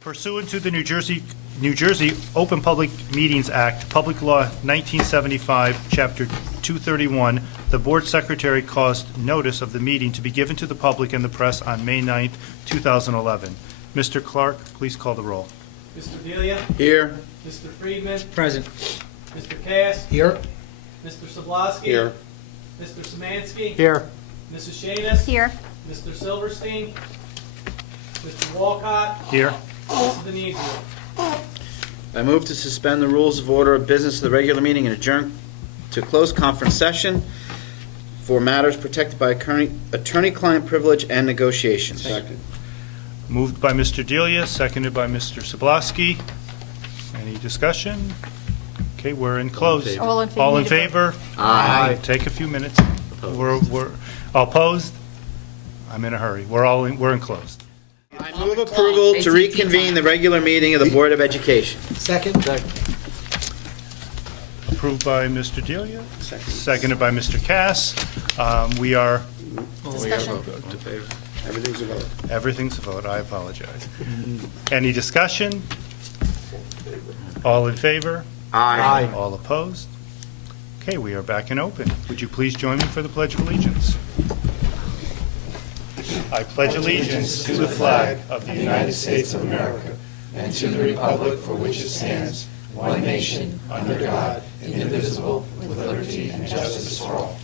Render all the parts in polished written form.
Pursuant to the New Jersey Open Public Meetings Act, Public Law 1975, Chapter 231, the Board Secretary caused notice of the meeting to be given to the public and the press on May 9th, 2011. Mr. Clark, please call the roll. Mr. Delia? Here. Mr. Friedman? Present. Mr. Cass? Here. Mr. Sablasky? Here. Mr. Szymanski? Here. Mrs. Shanis? Here. Mr. Silverstein? Mr. Walcott? Here. Mrs. Denizio? I move to suspend the rules of order of business of the regular meeting and adjourn to close conference session for matters protected by attorney-client privilege and negotiations. Second. Moved by Mr. Delia, seconded by Mr. Sablasky. Any discussion? Okay, we're in close. All in favor? All in favor? Aye. Take a few minutes. We're opposed? I'm in a hurry. We're in closed. I move approval to reconvene the regular meeting of the Board of Education. Second. Approved by Mr. Delia, Second. seconded by Mr. Cass. We are, Discussion. Everything's a vote. everything's a vote, I apologize. Any discussion? All in favor? Aye. All opposed? Okay, we are back and open. Would you please join me for the Pledge of Allegiance? I pledge allegiance to the flag of the United States of America and to the republic for which it stands, one nation, under God, indivisible, with liberty and justice for all.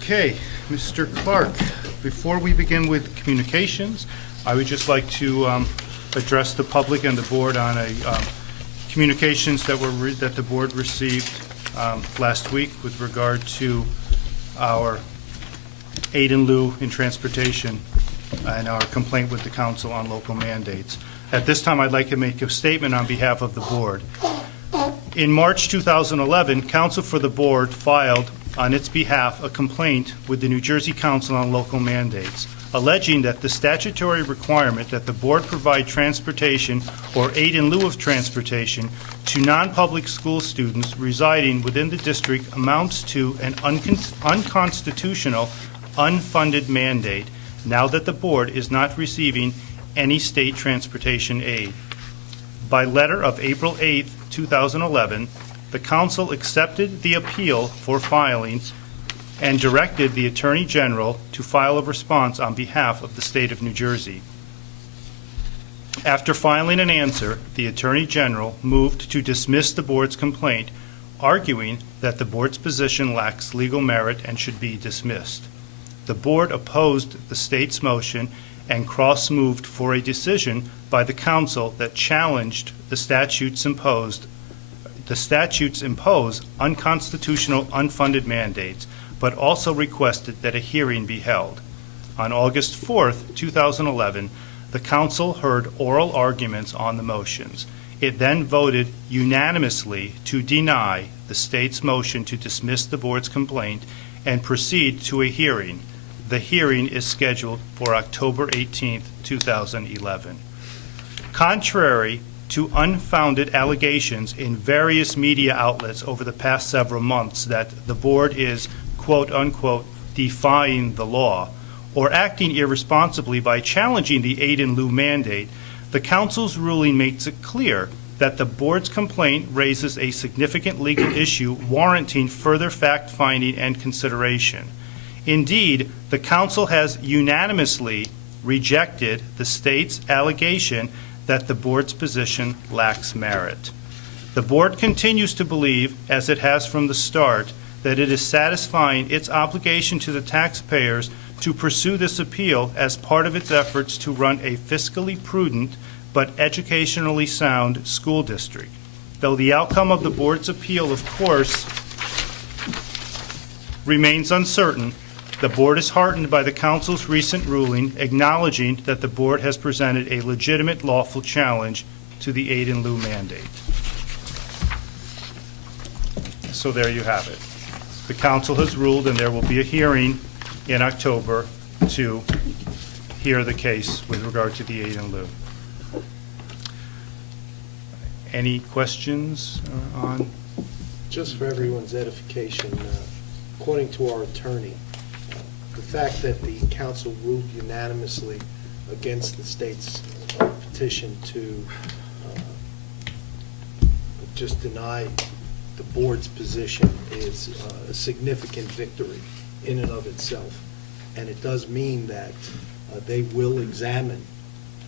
Okay, Mr. Clark, before we begin with communications, I would just like to address the public and the board on communications that the board received last week with regard to our aid in lieu in transportation and our complaint with the council on local mandates. At this time, I'd like to make a statement on behalf of the board. In March 2011, counsel for the board filed on its behalf a complaint with the New Jersey Council on Local Mandates, alleging that the statutory requirement that the board provide transportation or aid in lieu of transportation to non-public school students residing within the district amounts to an unconstitutional, unfunded mandate now that the board is not receiving any state transportation aid. By letter of April 8, 2011, the council accepted the appeal for filing and directed the Attorney General to file a response on behalf of the state of New Jersey. After filing an answer, the Attorney General moved to dismiss the board's complaint, arguing that the board's position lacks legal merit and should be dismissed. The board opposed the state's motion and cross-moved for a decision by the council that challenged the statutes impose unconstitutional, unfunded mandates, but also requested that a hearing be held. On August 4th, 2011, the council heard oral arguments on the motions. It then voted unanimously to deny the state's motion to dismiss the board's complaint and proceed to a hearing. The hearing is scheduled for October 18th, 2011. Contrary to unfounded allegations in various media outlets over the past several months that the board is, quote unquote, defying the law or acting irresponsibly by challenging the aid in lieu mandate, the council's ruling makes it clear that the board's complaint raises a significant legal issue warranting further fact-finding and consideration. Indeed, the council has unanimously rejected the state's allegation that the board's position lacks merit. The board continues to believe, as it has from the start, that it is satisfying its obligation to the taxpayers to pursue this appeal as part of its efforts to run a fiscally prudent but educationally sound school district. Though the outcome of the board's appeal, of course, remains uncertain, the board is heartened by the council's recent ruling acknowledging that the board has presented a legitimate lawful challenge to the aid in lieu mandate. So there you have it. The council has ruled, and there will be a hearing in October to hear the case with regard to the aid in lieu. Any questions on? Just for everyone's edification, according to our attorney, the fact that the council ruled unanimously against the state's petition to just deny the board's position is a significant victory in and of itself. And it does mean that they will examine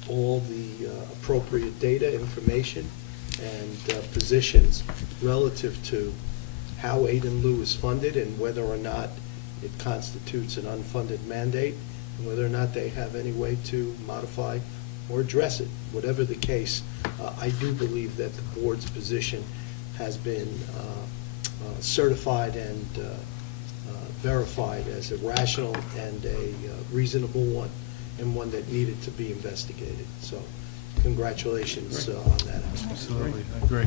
all the appropriate data, information, and positions relative to how aid in lieu is funded and whether or not it constitutes an unfunded mandate, and whether or not they have any way to modify or address it. Whatever the case, I do believe that the board's position has been certified and verified as a rational and a reasonable one, and one that needed to be investigated. So congratulations on that aspect. Absolutely, I agree.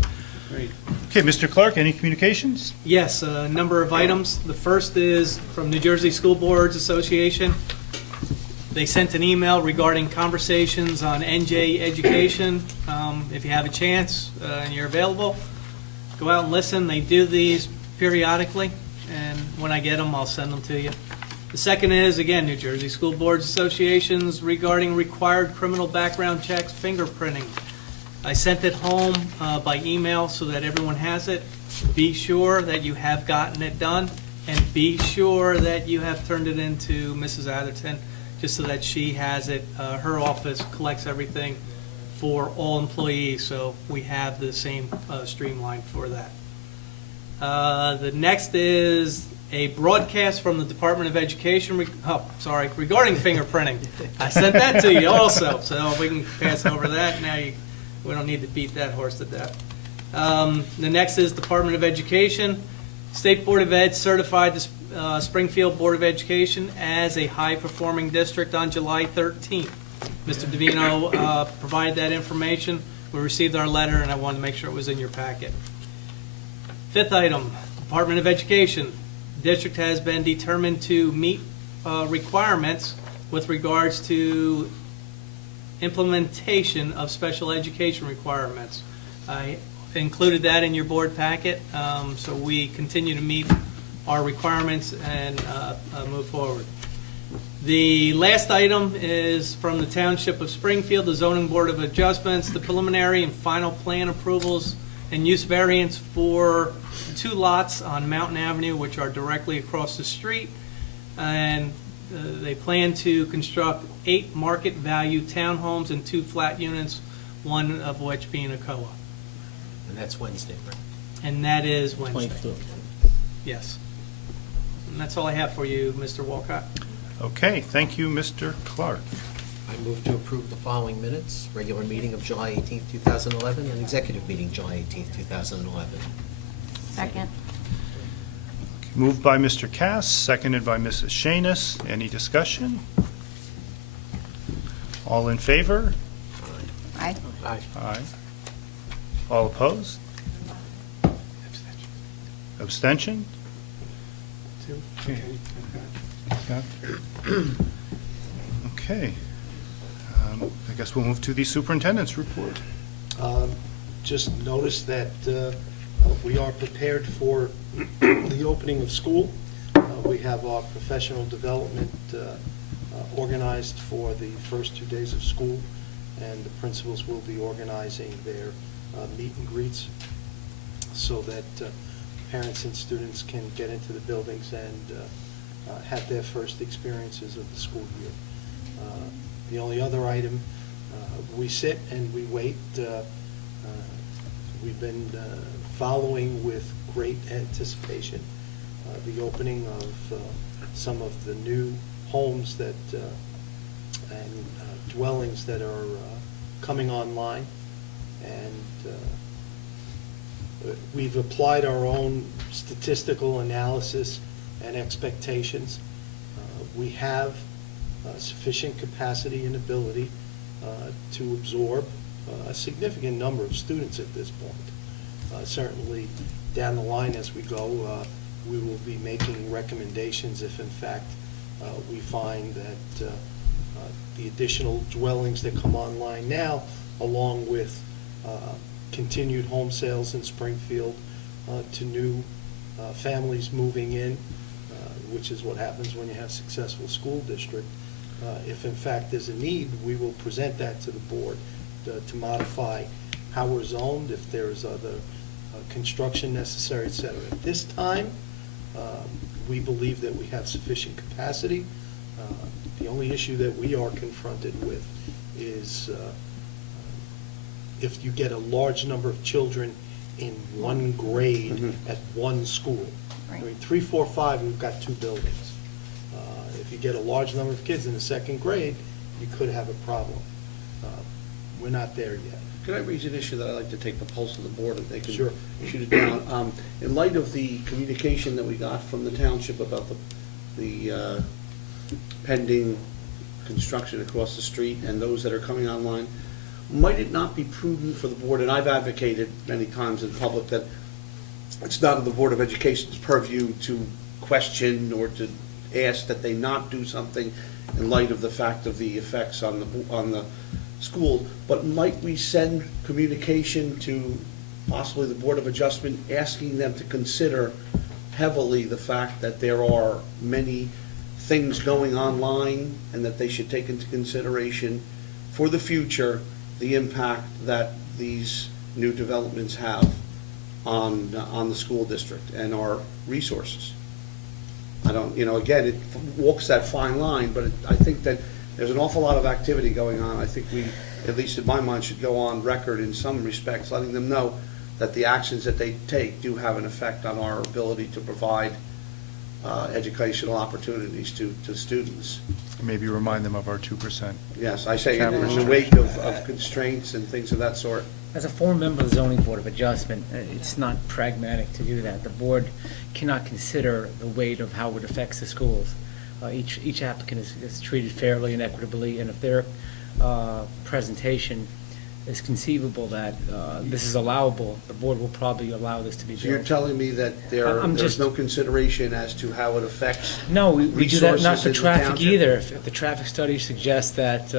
Great. Okay, Mr. Clark, any communications? Yes, a number of items. The first is from New Jersey School Boards Association. They sent an email regarding conversations on NJ education. If you have a chance and you're available, go out and listen. They do these periodically, and when I get them, I'll send them to you. The second is, again, New Jersey School Boards Associations regarding required criminal background checks, fingerprinting. I sent it home by email so that everyone has it. Be sure that you have gotten it done, and be sure that you have turned it into Mrs. Atherton, just so that she has it. Her office collects everything for all employees, so we have the same streamline for that. The next is a broadcast from the Department of Education, regarding fingerprinting. I sent that to you also, so we can pass over that. Now we don't need to beat that horse to death. The next is Department of Education. State Board of Ed certified the Springfield Board of Education as a high-performing district on July 13th. Mr. Davino provided that information. We received our letter, and I wanted to make sure it was in your packet. Fifth item, Department of Education. District has been determined to meet requirements with regards to implementation of special education requirements. I included that in your board packet, so we continue to meet our requirements and move forward. The last item is from the Township of Springfield, the Zoning Board of Adjustments, the preliminary and final plan approvals and use variance for 2 lots on Mountain Avenue, which are directly across the street. And they plan to construct 8 market value townhomes and 2 flat units, one of which being a co-op. And that's Wednesday, right? And that is Wednesday. Yes. And that's all I have for you, Mr. Walcott. Okay, thank you, Mr. Clark. I move to approve the following minutes: regular meeting of July 18th, 2011, and executive meeting July 18th, 2011. Second. Moved by Mr. Cass, seconded by Mrs. Shanus. Any discussion? All in favor? Aye. Aye. Aye. All opposed? Abstention? Okay. I guess we'll move to the superintendent's report. Just notice that we are prepared for the opening of school. We have our professional development organized for the first 2 days of school, and the principals will be organizing their meet and greets so that parents and students can get into the buildings and have their first experiences of the school year. The only other item, we sit and we wait. We've been following with great anticipation the opening of some of the new homes that and dwellings that are coming online, and we've applied our own statistical analysis and expectations. We have sufficient capacity and ability to absorb a significant number of students at this point. Certainly down the line as we go, we will be making recommendations if in fact we find that the additional dwellings that come online now, along with continued home sales in Springfield to new families moving in, which is what happens when you have successful school district, If in fact there's a need, we will present that to the board to modify how we're zoned, if there's other construction necessary, et cetera. At this time, we believe that we have sufficient capacity. The only issue that we are confronted with is if you get a large number of children in one grade at one school. I Right. mean, 3, 4, 5, we've got 2 buildings. If you get a large number of kids in the second grade, you could have a problem. We're not there yet. Could I raise an issue that I'd like to take the pulse of the board if they can Sure. shoot it down? In light of the communication that we got from the township about the pending construction across the street and those that are coming online, might it not be prudent for the board, and I've advocated many times in public that it's not in the Board of Education's purview to question or to ask that they not do something in light of the fact of the effects on the school, but might we send communication to possibly the Board of Adjustment, asking them to consider heavily the fact that there are many things going online and that they should take into consideration for the future the impact that these new developments have on the school district and our resources. I don't, again, it walks that fine line, but I think that there's an awful lot of activity going on. I think we, at least in my mind, should go on record in some respects, letting them know that the actions that they take do have an effect on our ability to provide educational opportunities to students. Maybe remind them of our 2%. Yes, I say in Capital the wake of constraints and things of that sort. As a former member of the Zoning Board of Adjustment, it's not pragmatic to do that. The board cannot consider the weight of how it affects the schools. Each applicant is treated fairly and equitably, and if their presentation is conceivable that this is allowable, the board will probably allow this to be So you're built. telling me that I'm there's just- no consideration as to how it affects? No, we do that not resources for in the traffic township? either. If the traffic study suggests that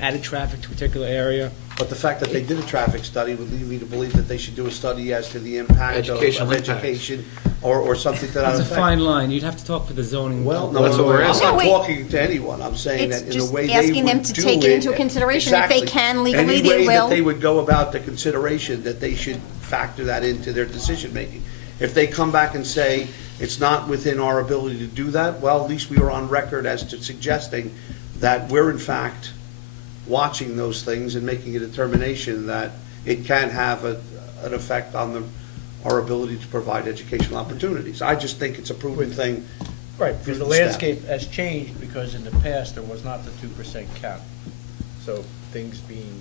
added traffic to a particular area, But the fact that they did a traffic study would lead me to believe that they should do a study as to the impact of Educational impacts. education or something to that it's a effect. fine line. You'd have to talk with the zoning. Well, board. no, I'm asking. not No, wait. talking to anyone. I'm saying It's that in the just way they asking them would to do take it into consideration. If they Exactly. can legally, Any they way that will. they would go about the consideration, that they should factor that into their decision-making. If they come back and say, it's not within our ability to do that, well, at least we are on record as to suggesting that we're in fact watching those things and making a determination that it can have an effect on our ability to provide educational opportunities. I just think it's a proven thing. Right, because the Step. landscape has changed, because in the past, there was not the 2% cap. So things being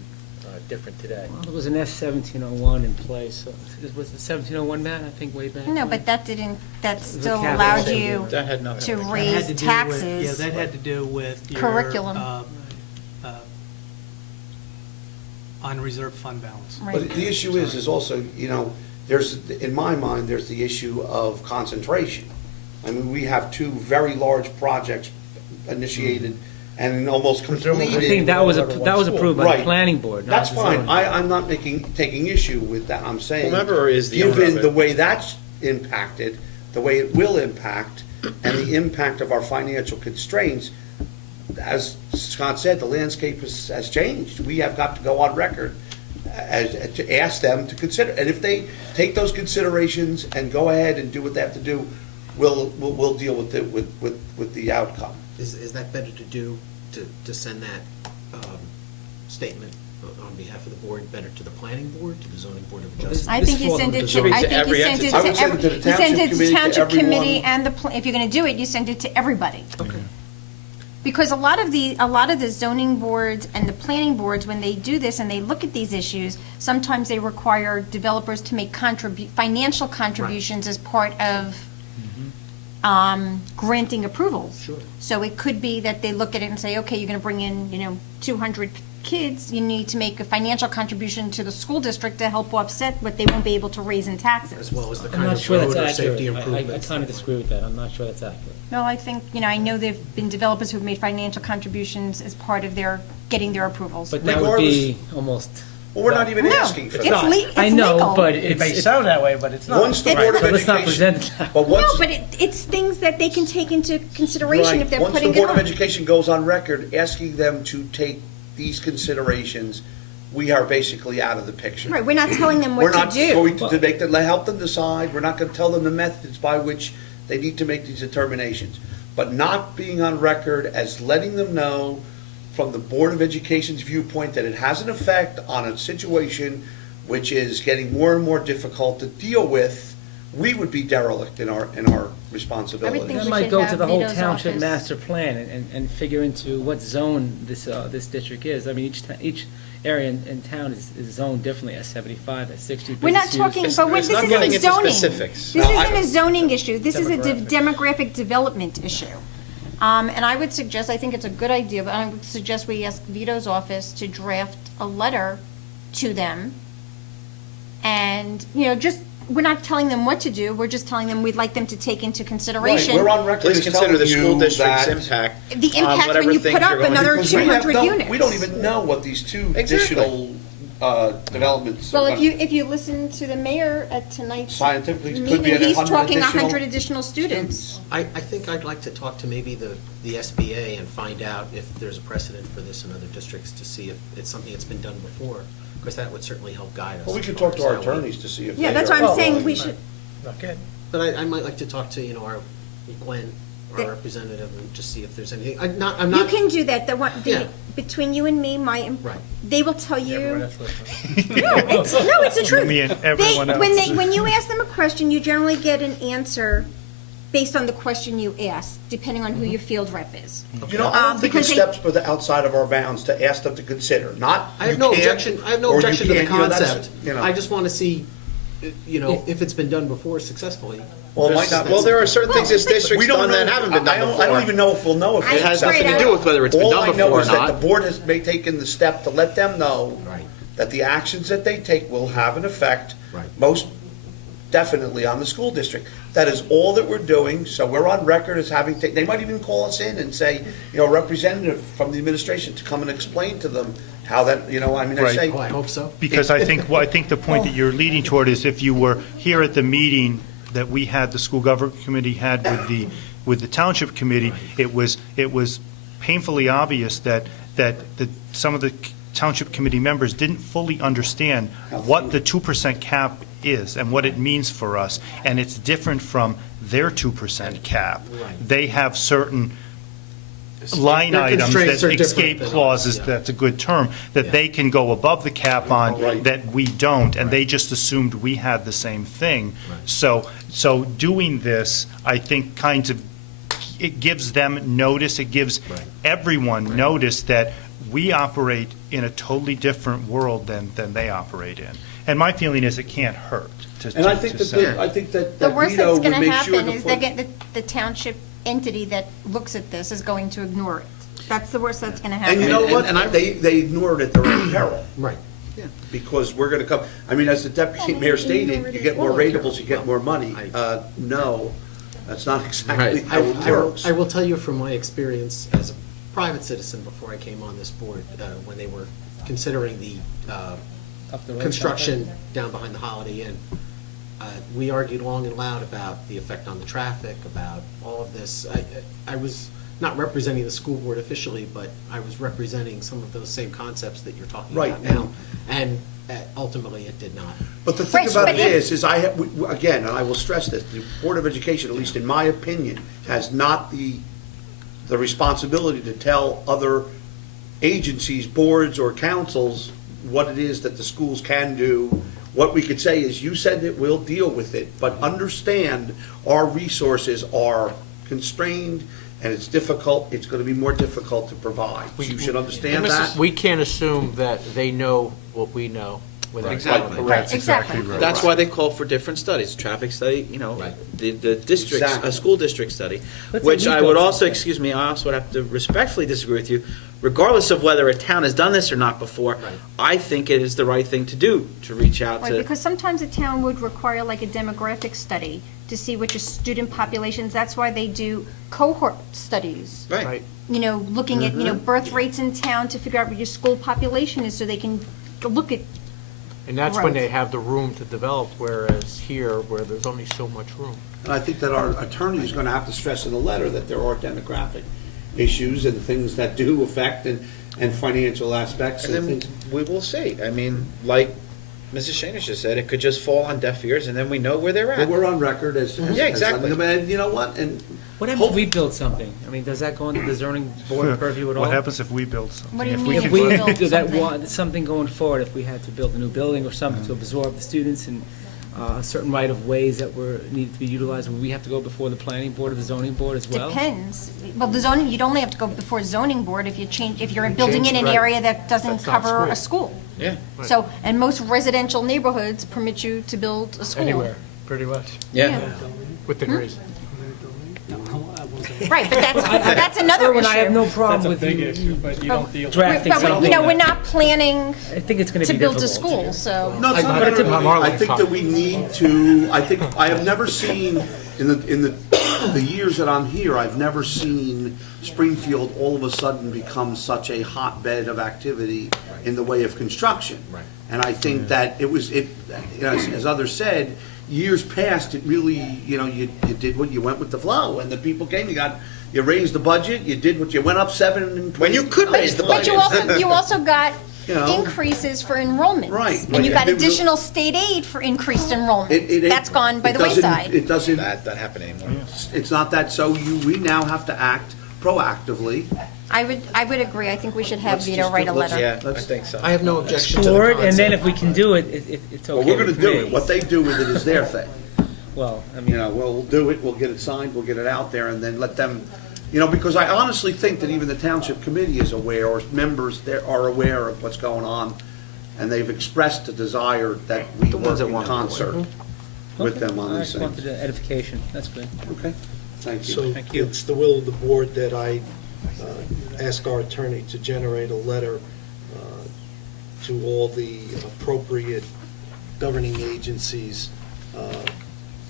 different today. Well, there was an S-1701 in place. So was it 1701, Matt, I think, way back? No, when? but that still capital allowed saving. you That had nothing. to That had raise to do with- taxes. Yeah, that had to do with your Curriculum. unreserved fund balance. Right. But the issue is also, there's, in my mind, there's the issue of concentration. I mean, we have 2 very large projects initiated and almost Presumably- completed. I think that was Under one approved by Right. the planning board, not That's the fine. zoning. I'm not taking issue with that. I'm saying. Whomever is the owner of Given it. the way that's impacted, the way it will impact, and the impact of our financial constraints, as Scott said, the landscape has changed. We have got to go on record to ask them to consider. And if they take those considerations and go ahead and do what they have to do, we'll deal with the outcome. Is that better to do, to send that statement on behalf of the board, better to the planning board, to the zoning board of adjustment? I This think you falls send under it the to, zoning. I think you Every send it entity. I would to send it every, to the you send it to township township committee, to committee everyone. and if you're gonna do it, you send it to everybody. Okay. Because a lot of the zoning boards and the planning boards, when they do this and they look at these issues, sometimes they require developers to make financial contributions as part of granting approvals. Sure. So it could be that they look at it and say, okay, you're gonna bring in, 200 kids, you need to make a financial contribution to the school district to help offset what they won't be able to raise in taxes. As well as the I'm kind not of sure road that's or accurate. safety I improvements. kind of disagree with that. I'm not sure that's accurate. No, I think, I know there've been developers who've made financial contributions as part of getting their approvals. But that would be almost Well, we're not even No, asking for it's that. it's I know, legal. but It may it's, sound that way, but it's not. Once the It's- Board of so let's not Education, present it. but once. No, but it's things that they can take into consideration Right. if they're Once the putting it Board of on. Education goes on record asking them to take these considerations, we are basically out of the picture. Right, we're not telling them We're what to not do. going to make them, help them decide, we're not gonna tell them the methods by which they need to make these determinations. But not being on record as letting them know from the Board of Education's viewpoint that it has an effect on a situation which is getting more and more difficult to deal with, we would be derelict in our responsibilities. Everything That we might should go have to the whole Vito's township office. master plan and figure into what zone this district is. I mean, each area in town is zoned differently at 75, at 60. We're not business talking, use. but It's this not getting isn't into zoning. specifics. This No, isn't a zoning issue, this is a demographic development issue. And I would suggest, I think it's a good idea, but I would suggest we ask Vito's office to draft a letter to them. And, just, we're not telling them what to do, we're just telling them we'd like them to take into Right, consideration we're on record Please as consider the telling school you district's that. impact the on impact whatever when you things put you're up going to another do. Because we have 200 no- units. We don't even know what these two Exactly. additional developments. Well, are gonna- if you listen to the mayor at tonight's Scientifically, it could meeting, be at he's 100 talking additional 100 additional students. I think I'd like to talk to maybe the SBA and find out if there's a precedent for this in other districts to see if it's something that's been done before, because that would certainly help guide us. Well, we as could far talk to as our how we- attorneys to see if they Yeah, that's are- why I'm saying we should, Okay. But I might like to talk to, our Gwen, our The- representative, and just see if there's anything, I'm not. you can do that, Yeah. between you and me, Right. they will tell Everyone you, that's listening. no, it's the truth. Me and everyone else. When you ask them a question, you generally get an answer based on the question you ask, depending on who your field rep is. You know, I don't think Because it's they- steps for the outside of our bounds to ask them to consider, not I have you no can't, objection, I have no or you objection to the can't, that's, concept. you know. I just want to see, if it's been done before successfully. Well, it might not. Well, there are certain things this Well, district's We don't done that know. haven't been I done don't- before. I don't even know if we'll know if I- It has nothing to Right, do with whether it's been All done I know before or is that the not. board has taken the step to let them know Right. that the actions that they take will have an effect, Right. most definitely on the school district. That is all that we're doing, so we're on record as having, they might even call us in and say, a representative from the administration to come and explain to them how that, I mean, I Right. say. Oh, I hope so. Because I think the point that you're leading toward is if you were here at the meeting that we had, the school government committee had with the township committee, it was painfully obvious that some of the township committee members didn't fully understand what the 2% cap is and what it means for us, and it's different from their 2% cap. Right. They have certain line Their items constraints that are different escape than ours, clauses, yeah. that's a good term, that Yeah. they can go above the cap on, Right. that we don't, and they just assumed we had the same thing. Right. So doing this, I think, kind of, it gives them notice, it gives Right. everyone notice that we operate in a totally different world than they operate in. And my feeling is it can't hurt to And I think say. that The worst Vito that's would gonna make sure happen to is put. the township entity that looks at this is going to ignore it. That's the worst that's gonna happen. And you know what? and I- They ignore it at their own peril. Right. Because we're gonna come, I mean, as the deputy mayor stated, you get more ratables, you get more money. No, that's not exactly Right. how it works. I will tell you from my experience as a private citizen before I came on this board, when they were considering the Up the road, construction down behind the Holiday Inn, we argued long and loud about the effect on the traffic, about all of this. I was not representing the school board officially, but I was representing some of those same concepts that you're talking Right, about now. And ultimately, it did not. But the thing Right, about but it is I have, again, and I will stress this, the Board of Education, at least in my opinion, has not the responsibility to tell other agencies, boards, or councils what it is that the schools can do. What we could say is, you said that we'll deal with it, but understand our resources are constrained, and it's difficult, it's gonna be more difficult to provide. You should understand that. We can't assume that they know what we know without. Exactly. telling us. That's exactly Exactly. right. That's why they call for different studies, traffic study, Right. the districts, Exactly. a school district study, Let's which say we I go would to also, something. excuse me, I also would have to respectfully disagree with you. Regardless of whether a town has done this or not before, Right. I think it is the right thing to do, to reach out Right, to. because sometimes a town would require like a demographic study to see which is student populations. That's why they do cohort studies. Right. Looking at, birth rates in town to figure out what your school population is, so they can look at And that's when growth. they have the room to develop, whereas here, where there's only so much room. And I think that our attorney is going to have to stress in the letter that there are demographic issues and things that do affect and financial aspects And and then things. we will see. I mean, like Mrs. Shanish just said, it could just fall on deaf ears, and then we know where they're But at. we're on record as. Yeah, exactly. And you know what? And What happens if we build something? I mean, does that go into the zoning board purview at all? What happens if we build something? What do you If mean we if can- we If we build do that, something? something going forward, if we had to build a new building or something to absorb the students and a certain right of ways that were, needed to be utilized, would we have to go before the planning board or the zoning board as well? Depends. Well, the zoning, you'd only have to go before zoning board if you change, if you're building in an right. area that doesn't That's not cover a school. school. Yeah. So, and most residential neighborhoods permit you to build a school. Anywhere, pretty much, Yeah. within reason. Right, but that's another Erwin, I have issue. no problem with you but you don't deal. drafting But, something. we're not planning I think it's gonna to be build a difficult. school, so. No, it's not But it's gonna a be- Marlin I think that we need to, I have never seen, in the years that I'm here, I've never seen Springfield all of a sudden become such a hotbed of activity in the way of construction. Right. And I think that as others said, years past, it really, you did what you went with the flow, and the people came, you raised the budget, you did what you went up 7 and 20. When you could raise the But budget. you also got You know. increases for enrollment. Right. And you got It was- additional state aid for increased enrollment. It- That's gone by it the doesn't- wayside. It doesn't, That doesn't happen anymore. it's not that, so we now have to act proactively. I would agree. I think we should have Let's Vito just write a let's- letter. Yeah, I think so. I have no objection to the Explore it, and then concept. if we can do it, it's okay Well, we're gonna with do me. it. What they do with it is their thing. Well, I mean, We'll do it, we'll get it signed, we'll get it out there, and then let them, because I honestly think that even the township committee is aware, or members there are aware of what's going on, and they've expressed a desire that we The work ones that in want to. concert with okay. them on I these just wanted things. the edification, that's good. Okay, thank you. So Thank you. it's the will of the board that I ask our attorney to generate a letter to all the appropriate governing agencies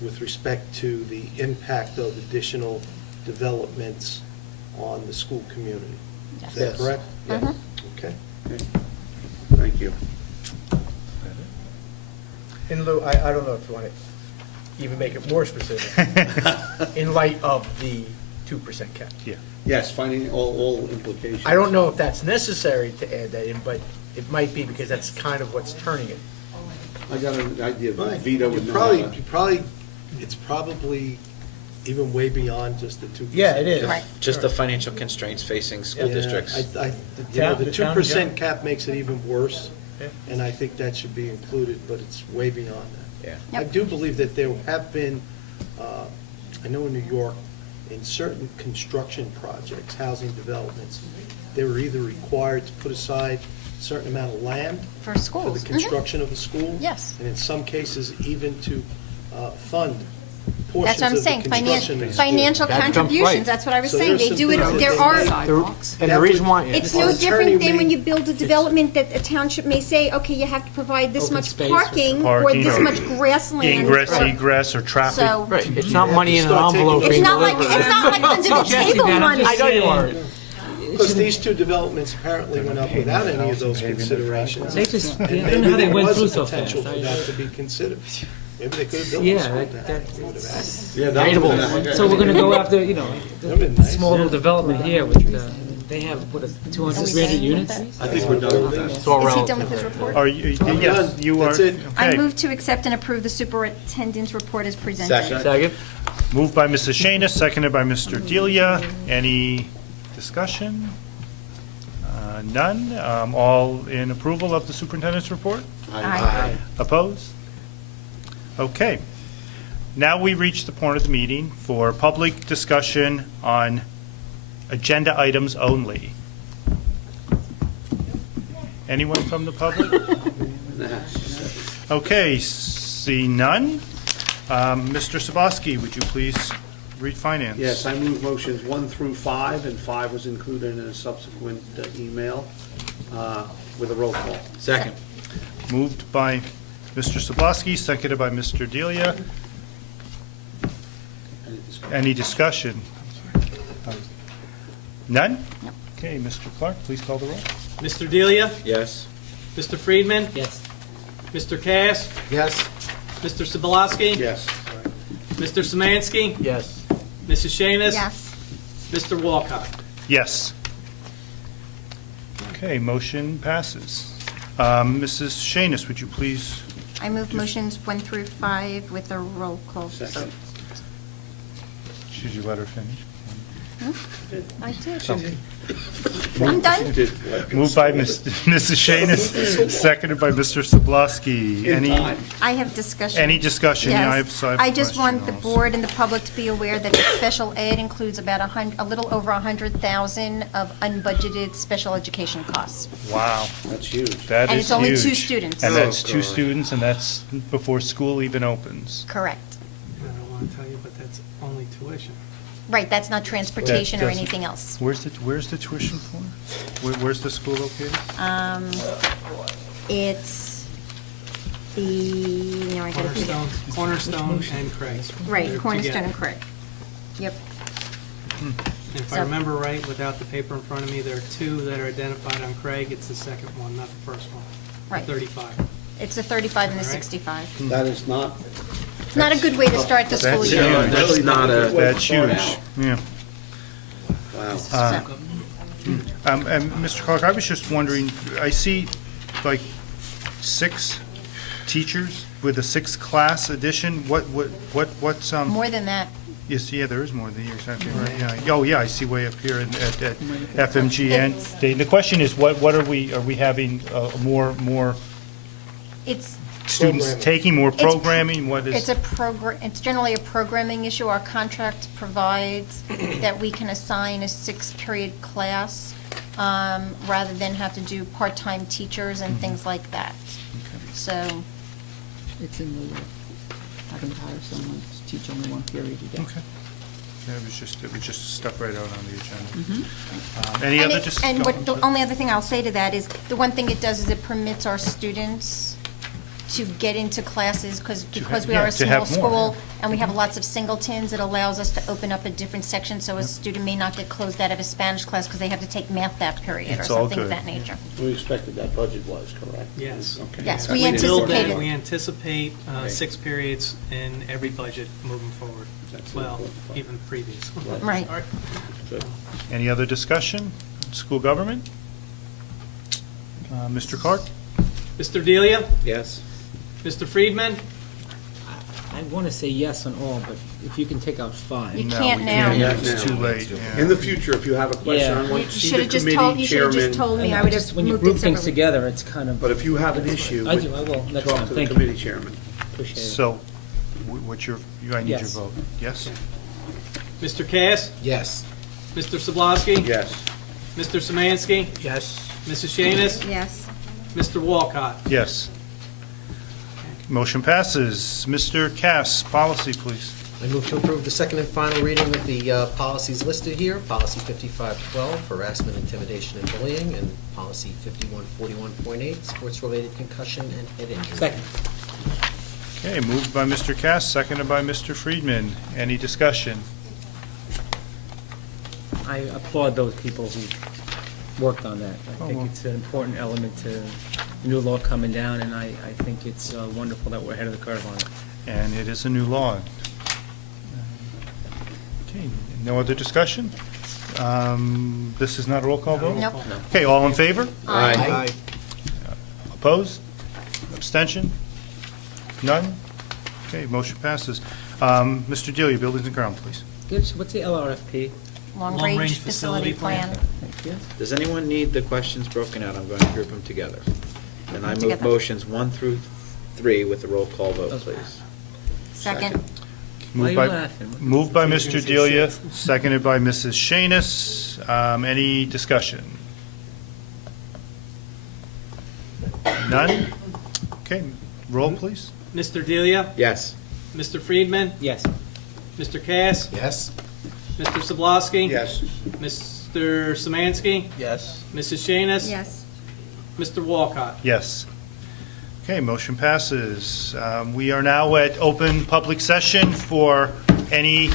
with respect to the impact of additional developments on the school community. Is that Yes. correct? Mhm. Okay. Thank you. In lieu, I don't know if you want to even make it more specific, in light of the 2% cap. Yes, finding all implications. I don't know if that's necessary to add that in, but it might be, because that's kind of what's turning it. I got an idea, Right. Vito would You know. how probably, to- it's probably even way beyond just the 2%. Yeah, it is. Right. Just the financial constraints facing school Yeah, districts. The Town- the town 2% cap makes it even worse, Yeah. and I think that should be included, but it's way beyond that. Yeah. I Yep. do believe that there have been, I know in New York, in certain construction projects, housing developments, they were either required to put aside a certain amount of land For for schools. the Mhm. construction of a school. Yes. And in some cases, even to fund portions That's what I'm of the saying, construction of the school. financial That jumps contributions, right. that's what I was So saying. there's They some do it, things that there they are, may- And the reason why, it's Our no attorney different than may- when you build a development that a township may say, okay, you have to provide this Open much space or parking, or Parking this or much grassland. Ingress, or- egress, or traffic. So, right, it's not money in an Start taking- envelope it's being not like, delivered. it's not like under the table that, I'm money. I know you are. Because these two developments apparently went up without any of those considerations. They just, I And don't know how maybe they there went was through a so fast. potential for that to be considered. Maybe they could have built a Yeah, school that- down. They would have had it. Yeah, that would've been- So we're gonna go after, That'd been nice. small little development here with, they have, what, 200, Are we 300 done with units? that? I think we're done with that. It's all Is he relative. done with his report? Are you, I'm yes, done. you are. That's it. I Okay. move to accept and approve the superintendent's report as presented. Second. Second? Moved by Mrs. Shanis, seconded by Mr. Delia. Any discussion? None. All in approval of the superintendent's report? Aye. Opposed? Okay. Now we reach the point of the meeting for public discussion on agenda items only. Anyone from the public? Okay, see none. Mr. Sabaski, would you please read finance? Yes, I move motions 1 through 5, and 5 was included in a subsequent email with a roll call. Second. Moved by Mr. Sabaski, seconded by Mr. Delia. Any discussion? None? Okay, Mr. Clark, please call the roll. Mr. Delia? Yes. Mr. Friedman? Yes. Mr. Cass? Yes. Mr. Sobolowski? Yes. Mr. Samansky? Yes. Mrs. Shanis? Yes. Mr. Walcott? Yes. Okay, motion passes. Mrs. Shanis, would you please? I move motions 1 through 5 with a roll call. Second. Should you let her finish? I did. Okay. I'm done. Moved by Mrs. Shanis, seconded by Mr. Sobolowski. I have discussion. Any discussion? Yeah, I have Yes. so I have a I just want the question also. board and the public to be aware that the special ed includes about a little over 100,000 of unbudgeted special education costs. Wow, That's huge. that is huge. And it's only 2 students. And that's Oh, 2 God. students, and that's before school even opens. Correct. I don't want to tell you, but that's only tuition. Right, that's not transportation or doesn't- anything else. Where's the tuition for? Where's the school located? It's I gotta think. Cornerstone and Craig. Right, They're Cornerstone together. and Craig. Yep. And if I So- remember right, without the paper in front of me, there are 2 that are identified on Craig. It's the second one, not the first one. The Right. 35. It's the 35 and the All right. 65. That is not, It's not a good way to start the school That's year. huge. That's not a, That's huge, yeah. wow. So- And Mr. Clark, I was just wondering, I see like 6 teachers with a 6th class edition. What's, More than that. yes, yeah, there is more than you're exactly right, yeah. Oh, yeah, I see way up here at FMG. And the question is, what are we having more It's, students Programming. taking, more It's- programming? What is? it's generally a programming issue. Our contract provides that we can assign a 6-period class, rather than have to do part-time teachers and things like that. So, It's in the, I can hire someone to teach only 1 period a day. Okay. Yeah, it was just stuff right out on the agenda. Any and other it- just? and what, the only other thing I'll say to that is, the one thing it does is it permits our students to get into classes, because we are a to have small more, school, and we have lots of singletons, it allows us to open up a different section, so a student may not get closed out of a Spanish class because they have to take math that period, or It's all something of good. that nature. We expected that budget-wise, correct? Yes. Okay. Yes, Yeah. we Build that, anticipated. we anticipate Right. 6 periods in every budget moving forward. That's the Well, important part. even previous. Right. Sorry. Good. Any other discussion? School government? Mr. Clark? Mr. Delia? yes. Mr. Friedman? I want to say yes on all, but if you can take out 5. You No, can't we now. It's too late, yeah. In the future, if you have a question, I Yeah. want You to see should the have just told, committee you should have just chairman. told me, I would Just have when you moved group it things separately. together, it's kind of, But if you have an issue, I do, I will, next talk time, to the thank you. committee chairman. Appreciate it. So, what's your, I need your Yes. vote. Yes? Mr. Cass? Yes. Mr. Sobolowski? Yes. Mr. Samansky? Yes. Mrs. Shanis? Yes. Mr. Walcott? Yes. Motion passes. Mr. Cass, policy, please. I move to approve the second and final reading of the policies listed here. Policy 5512, harassment, intimidation, and bullying, and policy 5141.8, sports-related concussion and head injury. Second. Okay, moved by Mr. Cass, seconded by Mr. Friedman. Any discussion? I applaud those people who worked on that. Oh, I think well. it's an important element to the new law coming down, and I think it's wonderful that we're ahead of the curve on it. And it is a new law. Okay, no other discussion? This is not a roll call vote? Nope. Okay, all in favor? Aye. Opposed? Abstention? None? Okay, motion passes. Mr. Delia, Buildings and Ground, please. Good, so what's the LRFP? Long-range facility plan. Thank you. Does anyone need the questions broken out? I'm going to group them together. And I move Together. motions 1 through 3 with a roll call vote, Those please. Second. Why are you Moved by- laughing? Moved by Mr. Delia, seconded by Mrs. Shanis. Any discussion? None? Okay, roll, please. Mr. Delia? Yes. Mr. Friedman? Yes. Mr. Cass? Yes. Mr. Sobolowski? Yes. Mr. Samansky? Yes. Mrs. Shanis? Yes. Mr. Walcott? Yes. Okay, motion passes. We are now at open public session for any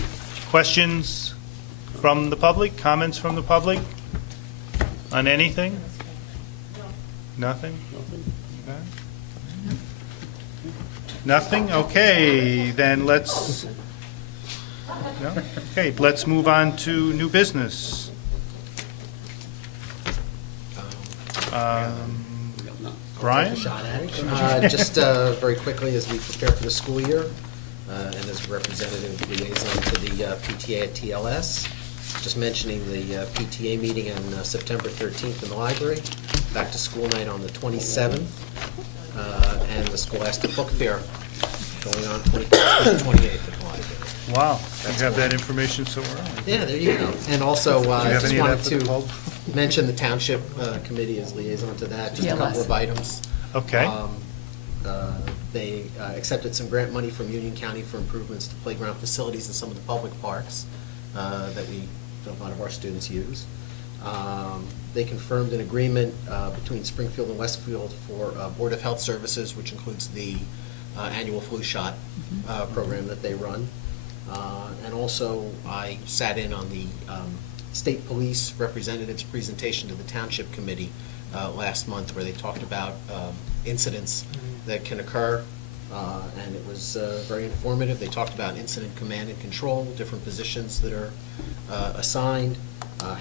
questions from the public, comments from the public on anything? Nothing? Okay. Nothing? Okay, then let's, no? Okay, let's move on to new business. Brian? Shot at it. Just very quickly, as we prepare for the school year, and as representative liaison to the PTA at TLS, just mentioning the PTA meeting on September 13th in the library, back to school night on the 27th, and the Scholastic Book Fair going on 21st and 28th in the library. Wow, you have that information so early. Yeah, there you go. And also, Do you I have just any of wanted that for the club? to mention the Township Committee as liaison to that, just a couple of items. Okay. They accepted some grant money from Union County for improvements to playground facilities in some of the public parks that a lot of our students use. They confirmed an agreement between Springfield and Westfield for Board of Health Services, which includes the annual flu shot program that they run. And also, I sat in on the state police representative's presentation to the Township Committee last month, where they talked about incidents that can occur, and it was very informative. They talked about incident command and control, different positions that are assigned,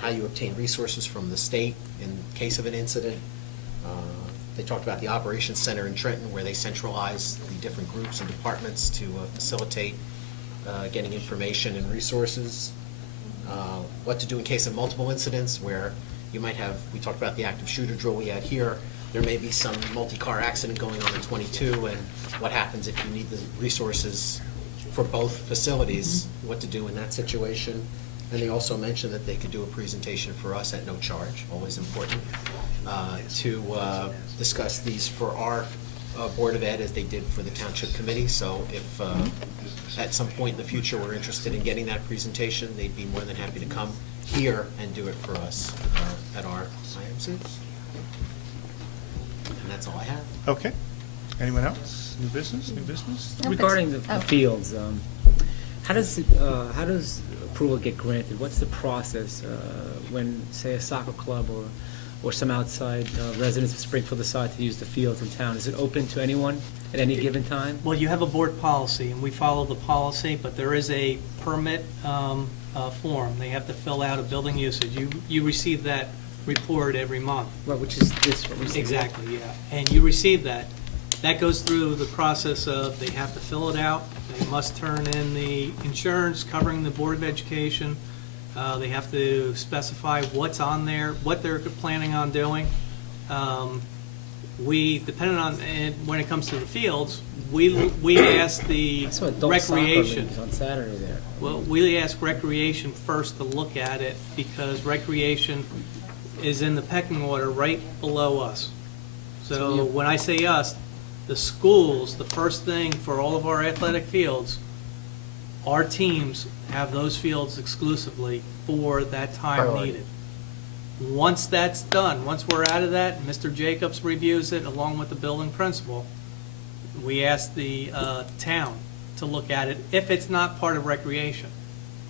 how you obtain resources from the state in case of an incident. They talked about the Operations Center in Trenton, where they centralize the different groups and departments to facilitate getting information and resources. What to do in case of multiple incidents, where you might have, we talked about the active shooter drill we had here, there may be some multi-car accident going on in 22, and what happens if you need the resources for both facilities, what to do in that situation. And they also mentioned that they could do a presentation for us at no charge, always important, to discuss these for our Board of Ed as they did for the Township Committee. So if at some point in the future we're interested in getting that presentation, they'd be more than happy to come here and do it for us at our IMC. And that's all I have. Okay. Anyone else? New business, new business? No, Regarding the oh. fields, how does approval get granted? What's the process when, say, a soccer club or some outside residents of Springfield decide to use the fields in town? Is it open to anyone at any given time? Well, you have a board policy, and we follow the policy, but there is a permit form. They have to fill out a building usage. You receive that report every month. Well, which is this what we see? Exactly, yeah. And you receive that. That goes through the process of, they have to fill it out, they must turn in the insurance covering the Board of Education, they have to specify what's on there, what they're planning on doing. We, depending on, and when it comes to the fields, we ask the I saw adult soccer recreation. leagues on Saturday there. Well, we ask recreation first to look at it, because recreation is in the pecking order right below us. So when I say us, the schools, the first thing for all of our athletic fields, our teams have those fields exclusively for that time needed. Once that's done, once we're out of that, Mr. Jacobs reviews it along with the building principal, we ask the town to look at it if it's not part of recreation.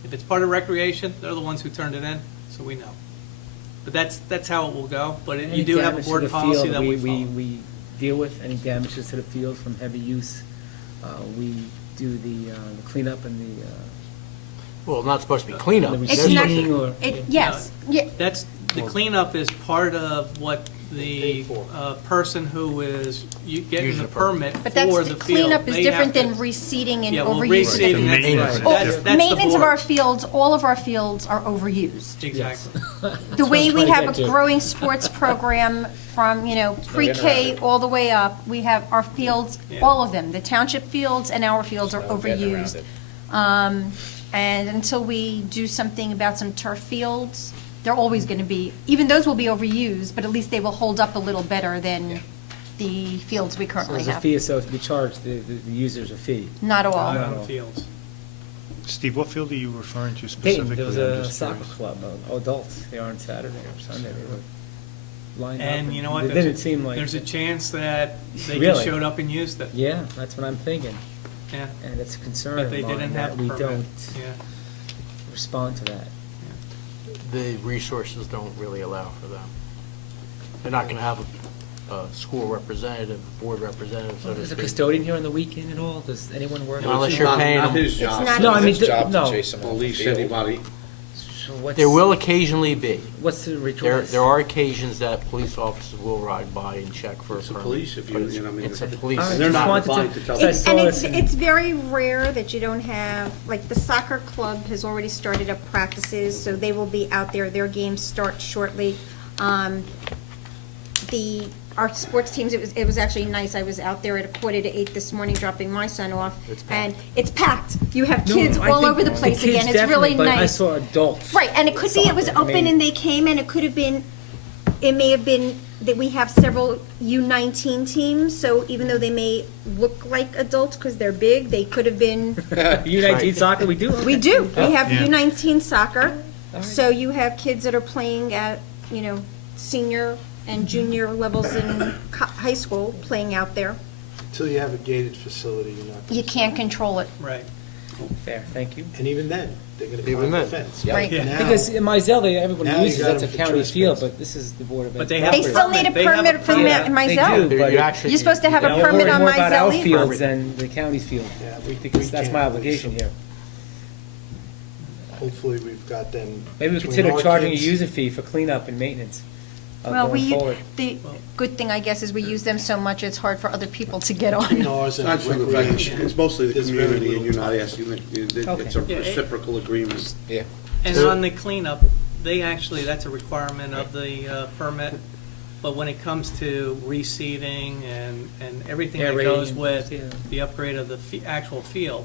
If it's part of recreation, they're the ones who turned it in, so we know. But that's how it will go, but you do have a board policy that we follow. We deal with any damages to the field from heavy use. We do the cleanup and the Well, not supposed to be cleanup. the It's not, reseeding or. yes, yeah, That's, the cleanup is part of what the person who is getting Using the the permit. permit but that's, for the the field. cleanup is they different have than to- reseeding and Yeah, well, overuse. reseeding, Right. that's Maintenance is that's different. the Maintenance of board. our fields, all of our fields are overused. Exactly. The way we trying to have get a to. growing sports program from, pre-K all the way up, we have our fields, Yeah. all of them, the township fields and our fields are overused. And until we do something about some turf fields, they're always going to be, even those will be overused, but at least they will hold up a little better than the fields we So currently there's a have. fee, so we charge the users a fee. Not all. Not No. on fields. Steve, what field are you referring to Dayton, specifically? there was I'm a just soccer curious. club, adults, they are on Saturday or Sunday, they were lined up. And you know what? It didn't seem like. There's a chance that they Really? just showed up and used it. Yeah, that's what I'm thinking, Yeah. and it's a concern But of they mine didn't that have a we permit. don't Yeah. respond to that. The resources don't really allow for that. They're not going to have school representative, board representative, so to Is a speak. custodian here on the weekend at all? Does anyone work? No, unless It's you're not- paying not them. his job. not No, I mean, It's his job to no. chase them off the Police field. anybody. So what's- There will occasionally be. What's the There, ritual? there are occasions that police officers will ride by and check for a It's the permit. police, if you- but it's- you know, I mean, It's a if- police. All right, And they're just not wanted to- inclined to tell I It's, saw and this it's very rare that you don't have, like, the soccer club has already started up practices, so they will be out there. Their games start shortly. Our sports teams, it was actually nice. I was out there at 7:45 this morning dropping my son off, and it's packed. You have No, kids I all think over the place kids again. It's really definitely, but I nice. saw adults. Right, and it could be it was soccer. I open mean- and they came, and it could have been, it may have been that we have several U19 teams, so even though they may look like adults because they're big, they could have been, U19 soccer, we do? we do. We have Yeah. U19 soccer, All right. so you have kids that are playing at, senior and junior levels in high school, playing out there. Until you have a gated facility, you're not. gonna You can't control it. Right. Fair, thank you. And even then, they're gonna Even climb the then. fence. Right. Now- Because in Mizell, everyone Now you uses, got that's a them for county trespass. field, but this is the Board of Ed. But they have They still need a They have a permit for permit. Mizell. They do, but You actually- You're supposed to have a I know permit more on about our Mizell. fields than the county's field, Yeah, because that's can't my really, obligation so here. Hopefully, we've got them. Maybe we between consider our charging a kids- user fee for cleanup and maintenance Well, going forward. the good thing, I guess, is we use them so much, it's hard for other people to get Between on. ours and Not from the fact, recreation. it's mostly the There's very community, and you're little not time. asking, it's a Yeah, it- reciprocal agreement. Yeah. And So- on the cleanup, that's a requirement of the permit, but when it comes to reseeding and everything that goes Aerating, with yeah. the upgrade of the actual field,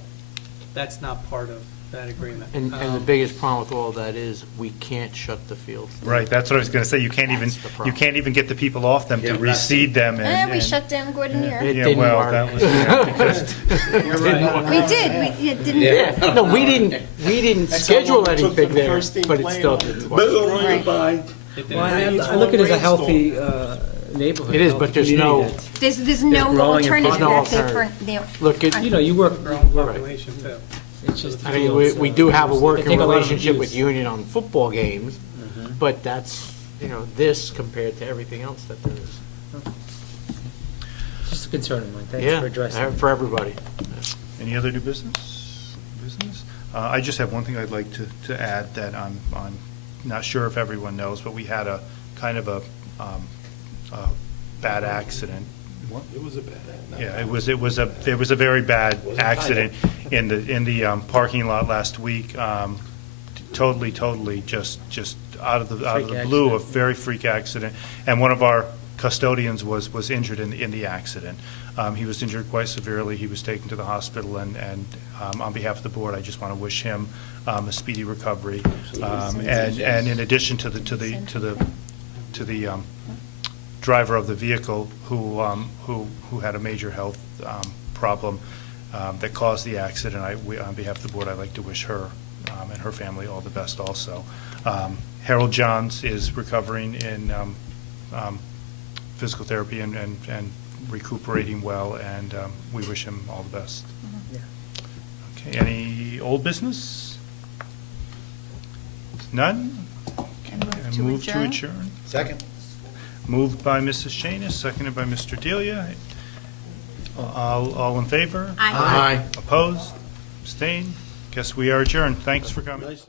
that's not part of that agreement. And the biggest problem with all of that is we can't shut the field. Right, that's what I was going to say. You can't even, That's the problem. you can't even get the people off them to Yeah, that's- reseed them and. We shut down Gordon here. It Yeah, didn't well, work. that was, yeah, because You're right. We did, it didn't. Yeah, no, we didn't schedule anything there, but it still didn't work. Right. It Well, didn't- I look at it as a healthy neighborhood. It is, healthy but there's community no- that- There's They're no growing and alternative. no That's it for, alternative. Look, it, You know, you work, Growing population too. it's just. I mean, fields, we do have a they working take a lot of relationship with abuse. Union on football games, but that's, this compared to everything else that there is. Just a concern of mine, thanks Yeah, for addressing it. for everybody. Any other new business? I just have one thing I'd like to add that I'm not sure if everyone knows, but we had a kind of a bad accident. It was a bad. Yeah, it was a very bad accident in the parking lot last week. Totally just out of the Freak blue, a accident. very freak accident. And one of our custodians was injured in the accident. He was injured quite severely. He was taken to the hospital, and on behalf of the board, I just want to wish him a speedy recovery. And in addition to the driver of the vehicle who had a major health problem that caused the accident, on behalf of the board, I'd like to wish her and her family all the best also. Harold Johns is recovering in physical therapy and recuperating well, and we wish him all the best. Yeah. Okay, any old business? None? And I move to adjourn. Second. Moved by Mrs. Shanis, seconded by Mr. Delia. All in favor? Aye. Opposed? Abstained? Guess we are adjourned. Thanks for coming. Nice.